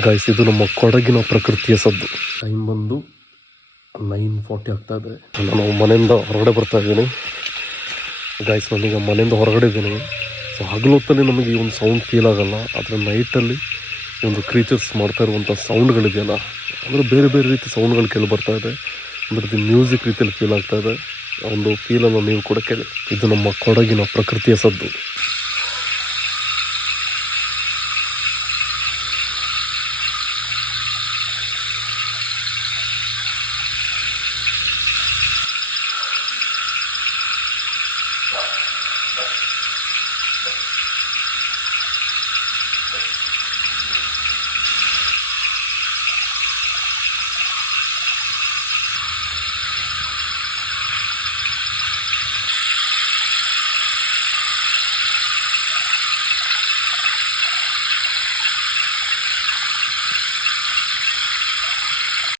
Guys, ಇದು ನಮ್ಮ ಕೊಡಗಿನ ಪ್ರಕೃತಿಯ ಸದ್ದು. ಟೈಮ್ ಬಂದು 9:40 ಆಗ್ತಾ ಇದೆ. ನಾನು ಮನೆಯಿಂದ ಹೊರಗಡೆ ಬರ್ತಾ ಇದ್ದೀನಿ ಗೈಸ್. ನಾನೀಗ ಮನೆಯಿಂದ ಹೊರಗಡೆ ಇದ್ದೀನಿ. ಸೊ ಹಗಲು ಹೊತ್ತಲ್ಲಿ ನಮಗೆ ಈ ಒಂದು ಸೌಂಡ್ ಫೀಲ್ ಆಗಲ್ಲ, ಆದರೆ ನೈಟಲ್ಲಿ ಈ ಒಂದು ಕ್ರೀಚರ್ಸ್ ಮಾಡ್ತಾ ಇರುವಂಥ ಸೌಂಡ್ಗಳಿದೆಯಲ್ಲ, ಅಂದರೆ ಬೇರೆ ಬೇರೆ ರೀತಿ ಸೌಂಡ್ಗಳು ಕೇಳಿ ಬರ್ತಾ ಇದೆ. ಅಂದರೆ ಮ್ಯೂಸಿಕ್ ರೀತಿಯಲ್ಲಿ ಫೀಲ್ ಆಗ್ತಾ ಇದೆ. ಆ ಒಂದು ಫೀಲನ್ನು ನೀವು ಕೂಡ ಕೇಳಿ. ಇದು ನಮ್ಮ ಕೊಡಗಿನ ಪ್ರಕೃತಿಯ ಸದ್ದು.